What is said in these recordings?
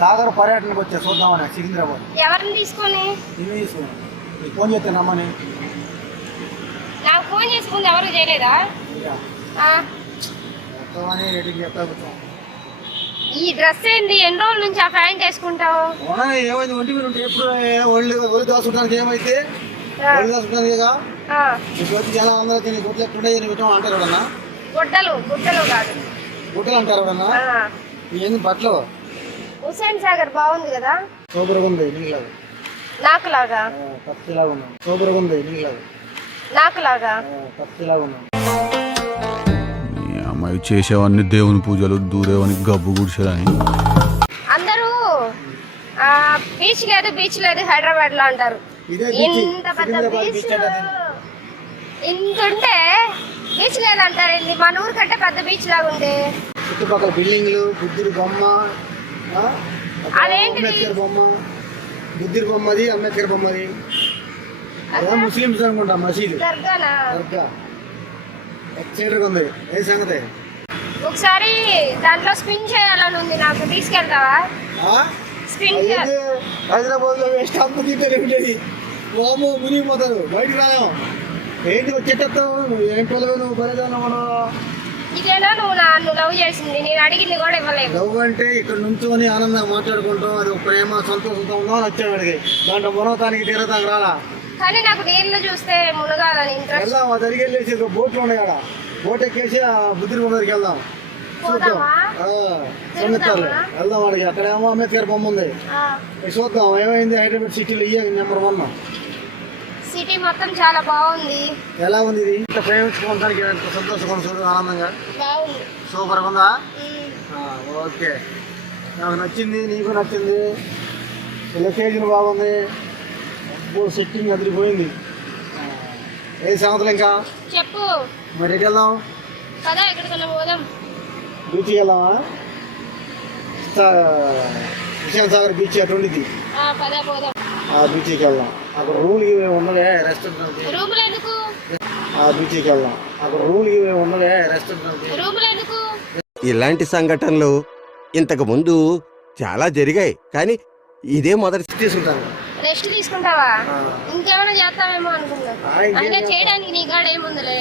సాగర్ పర్యటనకు వచ్చా చూద్దామని సికింద్రాబాద్. ఎవరిని తీసుకొని? నిన్ను తీసుకుని నీకు ఫోన్ చేస్తే నమ్మని. నాకు ఫోన్ చేసుకుంది ఎవరు చేయలేదా? వస్తామని రేటింగ్ చెప్తా కూర్చోం. ఈ డ్రెస్ ఏంది? ఎన్ని రోజుల నుంచి ఆ ప్యాంట్ వేసుకుంటావు? ఏమైంది ఒంటి మీద ఉంటే ఎప్పుడు ఒళ్ళు దాచుకుంటానికి ఏమైతే ఒళ్ళు దాచుకుంటానికి ఇప్పుడు వచ్చి జనం అందరూ తిని గుడ్లు ఎక్కడే విషయం అంటారు ఎవడన్నా. గుడ్డలు గుడ్డలు కాదు గుడ్డలు అంటారు ఎవడన్నా. ఏంది బట్టలు? హుస్సేన్ సాగర్ బాగుంది కదా. సూపర్గా ఉంది నీళ్ళగా. నాకులాగా కత్తిలాగా ఉన్నాం. సూపర్గా ఉంది నీళ్ళగా. నాకులాగా కత్తిలాగా ఉన్నాం. అమ్మాయి చేసేవన్నీ దేవుని పూజలు, దూరేవని గబ్బు గుడిసేదని అందరూ బీచ్ లేదు బీచ్ లేదు హైదరాబాద్ లో అంటారు. ఇంత పెద్ద బీచ్ ఇంతుంటే బీచ్ లేదంటారు. మన ఊరు కంటే పెద్ద బీచ్ లాగా ఉంది. చుట్టుపక్కల బిల్డింగ్లు, బుద్ధుడి బొమ్మ, అంబేద్కర్ బొమ్మ, బుద్ధుడి బొమ్మది, అంబేద్కర్ బొమ్మది. ముస్లింస్ అనుకుంటా మసీదు. దర్గా ఎక్సైటెడ్ ఉంది. ఏ సంగతి? ఒకసారి దాంట్లో స్పిన్ చేయాలని ఉంది నాకు. తీసుకెళ్తావా? స్పిన్ హైదరాబాద్ లో వేస్ట్ అంత ఉండేది. వాము మునిగిపోతారు, బయటికి రాలేము. ఏంటి చెట్టెత్తావు? ఏంటి నువ్వు బరేదాను? మనం ఇదేనా నువ్వు నన్ను లవ్ చేసింది? నేను అడిగింది కూడా ఇవ్వలేదు. లవ్ అంటే ఇక్కడ నుంచోని ఆనందంగా మాట్లాడుకుంటాం. అది ఒక ప్రేమ, సంతోషంతో ఉందామని వచ్చాను అడిగి. దాంట్లో మునగతానికి తీరతానికి రాలా. కానీ నాకు నీళ్ళు చూస్తే మునగాలని ఇంట్రెస్ట్. వెళ్దాం, అది అడిగి వెళ్ళేసి బోట్లు ఉన్నాయి కదా, బోట్ ఎక్కేసి ఆ బుద్ధుడి బొమ్మ దగ్గరికి వెళ్దాం. చూద్దాం. వెళ్దాం అడిగి. అక్కడేమో అంబేద్కర్ బొమ్మ ఉంది. చూద్దాం ఏమైంది. హైదరాబాద్ సిటీలో ఇయ్యే నెంబర్ 1 సిటీ మొత్తం చాలా బాగుంది. ఎలా ఉంది ఇది? ఇంత ప్రేమించుకోవడానికి ఎంత సంతోషంగా చూడు, ఆనందంగా బాగుంది. సూపర్గా ఉందా? ఓకే, నాకు నచ్చింది, నీకు నచ్చింది. లొకేషన్ బాగుంది, సెట్టింగ్ అదిరిపోయింది. ఏ సంగతులు ఇంకా చెప్పు. మరి ఎటు వెళ్దాం? కదా ఎక్కడికన్నా పోదాం. బీచ్కి వెళ్దామా? హుస్సేన్ సాగర్ బీచ్ అటు ఉండిద్ది. పదా పోదాం. ఆ బీచ్కి వెళ్దాం. అక్కడ రూమ్కి ఉన్నదే రెస్టారెంట్. రూములు ఎందుకు? ఆ బీచ్కి వెళ్దాం. అక్కడ రూమ్కి ఉన్నదే రెస్టారెంట్. రూములు ఎందుకు? ఇలాంటి సంఘటనలు ఇంతకు ముందు చాలా జరిగాయి, కానీ ఇదే మొదటి. తీసుకుంటాను. రెస్ట్ తీసుకుంటావా? ఇంకేమైనా చేస్తావేమో అనుకున్నా. అంటే చేయడానికి నీ కాడ ఏముందిలే.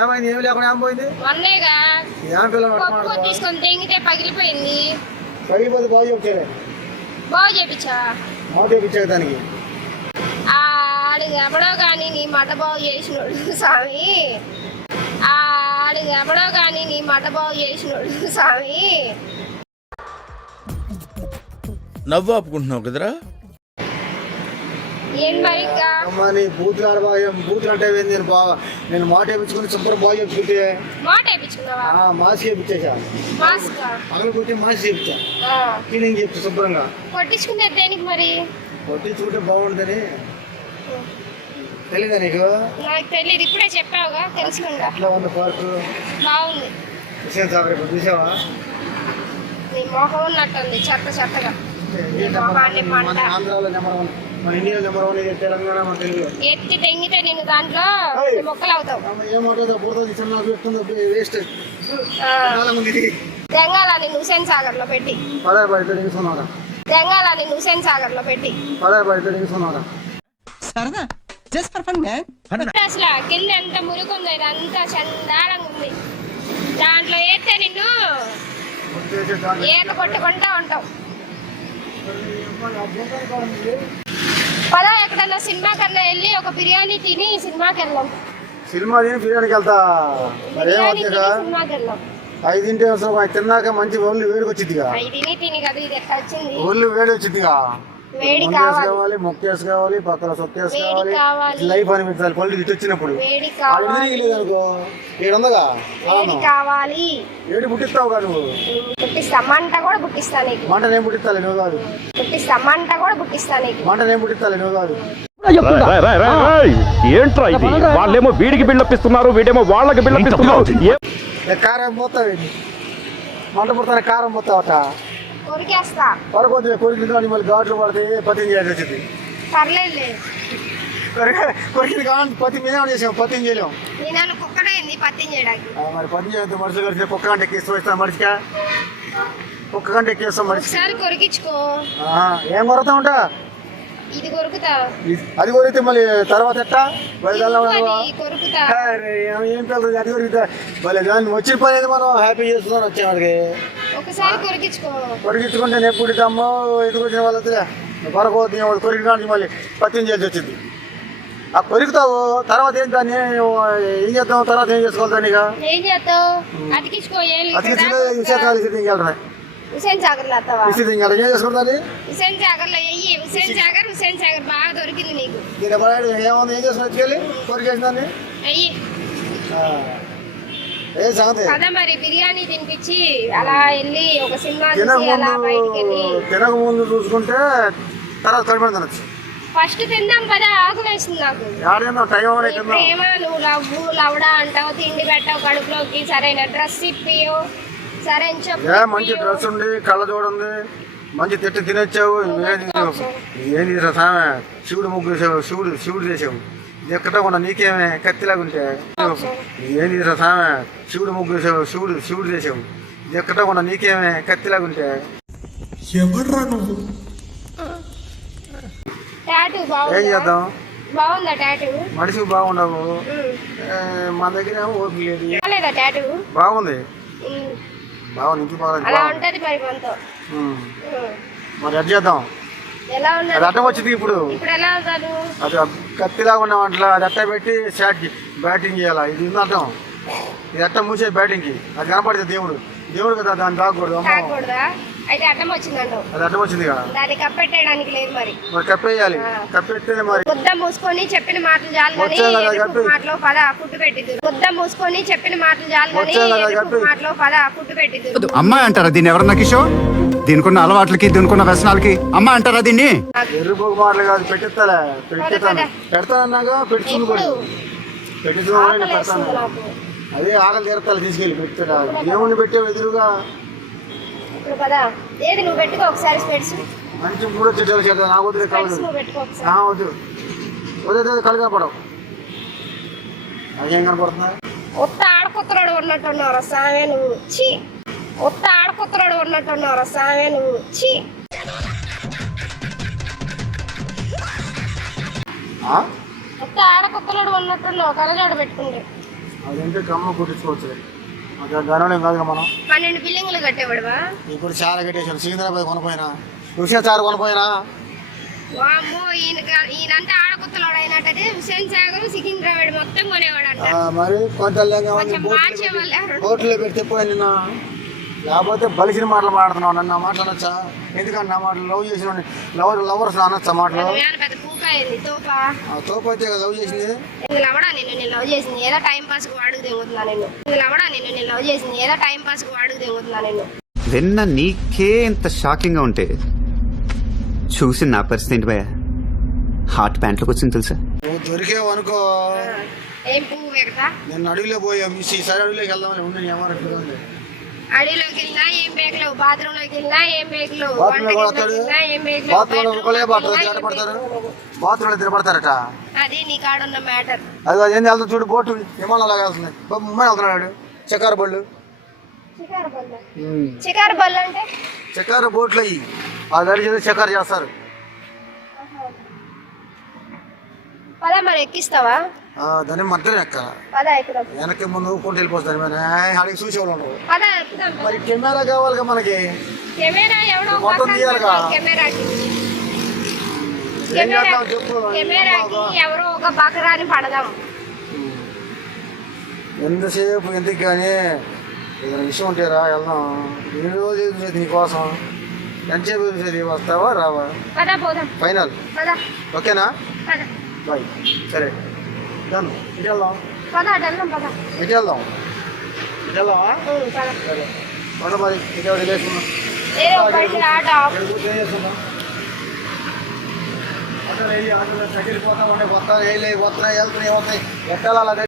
ఏమైంది? ఏమి లేకుండా ఏం పోయింది? వన్నేగా పప్పు తీసుకొని తెంగితే పగిలిపోయింది. పగిలిపోతే బాగు చెప్తారే. బాగు చేపించా? బాగు చేపించా దానికి. ఆడు ఎవడో కానీ నీ మట బాగు చేసినోడు స్వామి. ఆడు ఎవడో కానీ నీ మట బాగు చేసినోడు స్వామి. నవ్వు ఆపుకుంటున్నావు కదరా. ఏం మరి బూతులు ఆడబాగా బూతులు అంటే నేను బాగా నేను మాట వేయించుకుని శుభ్రం బాగా చెప్పుకుంటే మాట వేయించుకున్నావా? మాస్క్ చేయించేసా. పగలు కొట్టి మాస్క్ చేయించా. క్లీనింగ్ చెప్తా శుభ్రంగా. కొట్టించుకుంటే దేనికి మరి? కొట్టించుకుంటే బాగుంటుందని తెలీదా నీకు? నాకు తెలియదు, ఇప్పుడే చెప్పావుగా తెలుసుకుంటా. అట్లా ఉంది పార్కు, బాగుంది. హుస్సేన్ సాగర్ ఇప్పుడు చూసావా? నీ మొహం ఉన్నట్టుంది చెత్త చెత్తగా. ఆంధ్రాలో నెంబర్ 1, మన ఇండియాలో నెంబర్ 1, తెలంగాణ, మన తెలుగు. ఎత్తి తెంగితే నేను దాంట్లో మొక్కలు అవుతావు. ఏమవుతుందో బురద చిన్న పెడుతుందో వేస్ట్ తెంగాలని హుస్సేన్ సాగర్ లో పెట్టి. తెంగాలని హుస్సేన్ సాగర్ లో పెట్టి. అసలు కింద ఎంత మురుగుందో, ఇదంతా చందాలంగా ఉంది. దాంట్లో వేస్తే నిన్ను ఈత కొట్టుకుంటా ఉంటావు. పదా ఎక్కడన్నా సినిమా కన్నా వెళ్ళి ఒక బిర్యానీ తిని సినిమాకి వెళ్దాం. సినిమా తిని బిర్యానీకి వెళ్తా. సినిమాకి వెళ్దాం. 5 అవసరం తిన్నాక మంచి ఒళ్ళు వేడికి వచ్చిందిగా. తిని కదా ఇది ఎట్లా వచ్చింది? ఒళ్ళు వేడి వచ్చిందిగా. వేడి కావాలి, మొక్కేసి కావాలి, పక్కన సొక్కేసి కావాలి. లైఫ్ అనిపించాలి. పళ్ళు ఇటు వచ్చినప్పుడు అనుకో ఏడుందగా కావాలి. ఏడు పుట్టిస్తావు కాదు నువ్వు. పుట్టిస్తా, మంట కూడా పుట్టిస్తా నీకు. మంట నేను పుట్టిస్తాలే నువ్వు కాదు. పుట్టిస్తా, మంట కూడా పుట్టిస్తా నీకు. మంట నేను పుట్టిస్తాలే నువ్వు కాదు. ఏంట్రా ఇది? వాళ్ళేమో వీడికి బిల్డప్పిస్తున్నారు, వీడేమో వాళ్ళకి బిల్డప్పిస్తున్నారు. కారం పోతావు, మంట పుడతానే కారం పోతావట. కొరికేస్తా. కొరకొద్దు, కొరికి కానీ మళ్ళీ ఘాట్లు పడితే పత్యం చేయాల్సి వచ్చింది. పర్లేదు, కొరికి కానీ పత్తి మీద చేసాం, పత్యం చేయలేం. నేను కుక్కడైంది పత్యం చేయడానికి. మరి పత్యం చేస్తే మనుషులు కలిసి కుక్క అంటే ఇష్టం ఇస్తాను మనిషిగా. ఒక్క గంట ఎక్కేస్తాం మనిషి. ఒకసారి కొరికించుకో. ఏం కొరతా ఉంటా ఇది కొరుకుతా. అది కొరికితే మళ్ళీ తర్వాత ఎట్టా కొరుకుతా. ఏం పెళ్తుంది అది కొరికితే మళ్ళీ దాన్ని వచ్చిన పని అయితే మనం హ్యాపీ చేస్తున్నాం వచ్చేవాడికి. ఒకసారి కొరికించుకో. కొరికించుకుంటే నేను పుట్టిద్దామో ఎదుగు వచ్చిన వాళ్ళతో కొరకపోతే కొరికి కానీ మళ్ళీ పత్యం చేసి వచ్చింది. ఆ కొరుకుతావు తర్వాత ఏం దాన్ని ఏం చేద్దాం తర్వాత ఏం చేసుకోవాలి దాన్ని ఇక ఏం చేస్తావు? అతికించుకో. హుసేన్ సాగర్లో వస్తావా? ఏం చేసుకుంటాను హుసేన్ సాగర్లో వెయ్యి. హుసేన్ సాగర్ బాగా దొరికింది నీకు. ఏముంది ఏం చేసుకుని ఎత్తుకెళ్ళి కొరికేసిన దాన్ని వెయ్యి ఏ సంగతి కదా. మరి బిర్యానీ తినిపించి అలా వెళ్ళి ఒక సినిమా చూసి అలా బయటికి వెళ్ళి తినక ముందు చూసుకుంటే తర్వాత కడిపడి తినచ్చు. ఫస్ట్ తిందాం పదా. ఆకలి వేస్తుంది నాకు. టైం ప్రేమ నువ్వు లవడా అంటావు, తిండి పెట్టావు కడుపులోకి, సరైన డ్రెస్ ఇప్పియో, సరైన చెప్పు. మంచి డ్రెస్ ఉంది, కళ్ళ చూడండి, మంచి తిట్టి తినొచ్చావు. ఏం చేసావు సామె? శివుడు ముగ్గు వేసావు, శివుడు చేసావు. ఎక్కకుండా నీకేమే కత్తిలాగుంటే ఏం చేసావు సామె? శివుడు ముగ్గు వేసావు, శివుడు చేసావు. ఎక్కకుండా నీకేమే కత్తిలాగుంటే ఎవడ్రా నువ్వు? టాటూ ఏం చేద్దాం? బాగుందా టాటూ? మనిషి బాగుండవు. మన దగ్గర ఏమో ఓపిక లేదు. బాగాలేదా టాటూ? బాగుంది బాగుంది ఇంటి బాగుంది. అలా ఉంటది మరి మనతో. మరి అది చేద్దాం. ఎలా ఉన్నా అది అడ్డం వచ్చింది ఇప్పుడు. ఇప్పుడు ఎలా అవుతాను? అది కత్తిలాగా ఉన్న వాటిలో అది అట్ట పెట్టి బ్యాటింగ్ చేయాలా? ఇది ఉంది అడ్డం. ఇది అట్ట మూసే బ్యాటింగ్కి. అది కనపడితే దేవుడు కదా, దాన్ని తాగకూడదు. తాగకూడదా? అయితే అడ్డం వచ్చిందంట. అది అడ్డం వచ్చింది కదా, దాన్ని కప్పెట్టడానికి లేదు మరి. మరి కప్పేయాలి. కప్పెట్టే మరి బుద్ధ మూసుకొని చెప్పిన మాటలు చాలు కానీ మాటలో పద ఫుడ్ పెట్టిద్దు. బుద్ధ మూసుకొని చెప్పిన మాటలు చాలు కానీ మాటలో పద ఫుడ్ పెట్టిద్దు. అమ్మాయి అంటారా దీన్ని? ఎవరన్నా కిషోర్ దీనికున్న అలవాట్లకి దీనికున్న వ్యసనాలకి అమ్మ అంటారా దీన్ని? ఎర్రిపోకు మాటలు కాదు, పెట్టిస్తాలే. పెడతానన్నాగా పెట్టుకుంది కూడా. పెట్టుకుని పెడతాను. అదే ఆకలి తీరతాలు తీసుకెళ్ళి పెట్టా. దేవుణ్ణి పెట్టే ఎదురుగా ఇప్పుడు పద. ఏది నువ్వు పెట్టుకో ఒకసారి స్పెట్స్. మంచి మూడో చెట్టు చేద్దాం. నాకు వద్దు కలదు. నువ్వు పెట్టుకో ఒకసారి. వద్దు వద్దు కళ్ళు కనపడవు. నాకేం కనపడుతుందా? ఒత్త ఆడకొత్తరాడు ఉన్నట్టున్నావు రసామే నువ్వు. ఛీ! ఒత్త ఆడకొత్తరాడు ఉన్నట్టున్నావు రసామే నువ్వు. ఛీ! ఒత్త ఆడకొత్తరాడు ఉన్నట్టున్నావు. కలజోడు పెట్టుకుంటే అదంటే కమ్మ కుట్టించుకోవచ్చు. గణం కాదుగా మనం. 12 బిల్డింగ్లు కట్టేవాడువా? ఇప్పుడు చాలా కట్టేసాను. సికింద్రాబాద్ కొనపోయినా, హుసేన్ సార్ కొనపోయినా. వామ్మో, ఈయనంతా ఆడకొత్తలాడు అయినట్టయితే హుసేన్ సాగర్ సికింద్రాబాద్ మొత్తం కొనేవాడంట. మరి హోటల్లో పెడితే పోయినా. లేకపోతే బలిసిన మాటలు మాట్లాడుతున్నావు. నన్ను మాట్లాడచ్చా? ఎందుకంటే నా మాటలు లవ్ చేసిన లవర్స్ అనొచ్చా మాటలు? పెద్ద పూకాయింది తోపా. తోపు అయితే లవ్ చేసింది. లవడా నేను లవ్ చేసింది ఏదో టైం పాస్ కు వాడుకు తెగుతున్నా నేను. లవడా నేను లవ్ చేసింది ఏదో టైం పాస్ కు వాడుకు తెగుతున్నా నేను. విన్న నీకే ఇంత షాకింగ్ గా ఉంటే చూసి నా పరిస్థితి ఏంటి భయ? హార్ట్ ప్యాంట్లోకి వచ్చింది తెలుసా? నువ్వు దొరికేవు అనుకో. ఏం పువ్వు వెకతా? నేను అడవిలో పోయాం. ఈసారి అడవిలోకి వెళ్దామని ఉండి ఏమన్నట్టు. అడవిలోకి వెళ్ళినా ఏం బేకలేవు, బాత్రూమ్ లోకి వెళ్ళినా ఏం బేకలేవు, బాత్రూంలో తినబడతారట. అది నీ కాడున్న మ్యాటర్. అది ఏం వెళ్తుంది చూడు, బోటు విమానం లాగా వెళ్తుంది. అమ్మాయి వెళ్తున్నాడు. చక్కెర బళ్ళు. చికార బళ్ళు అంటే చక్కెర బోట్లు అయ్యి ఆ గడి చక్కెర చేస్తారు. పదా మరి ఎక్కిస్తావా? దాన్ని మధ్యలో ఎక్కాల. వెనక్కి ముందు కొంట వెళ్ళిపోతాను. అడిగి చూసేవాళ్ళు ఉండవు. మరి కెమెరా కావాలిగా మనకి. కెమెరా ఎవడో మొత్తం తీయాలిగా. కెమెరాకి ఎవరో ఒక బకరాని పడదాం. ఎంతసేపు ఎందుకు కానీ ఏదైనా విషయం ఉంటేరా వెళ్దాం. ఏ రోజు చూసేది నీకోసం. ఎంతసేపు చూసేది, వస్తావా రావా? ఫైనల్ ఓకేనా? బాయ్. సరే డన్. ఇటు వెళ్దాం. ఇటు వెళ్దాం. ఇటు వెళ్దామా? సరే మొన్న మరి ఇటు ఎవరు చేసుకుందాం. ఆటోలో వెళ్ళి ఆటోలో సైకిల్ పోతా ఉండే వస్తా వెళ్తున్నాయి ఎట్టాలి అలా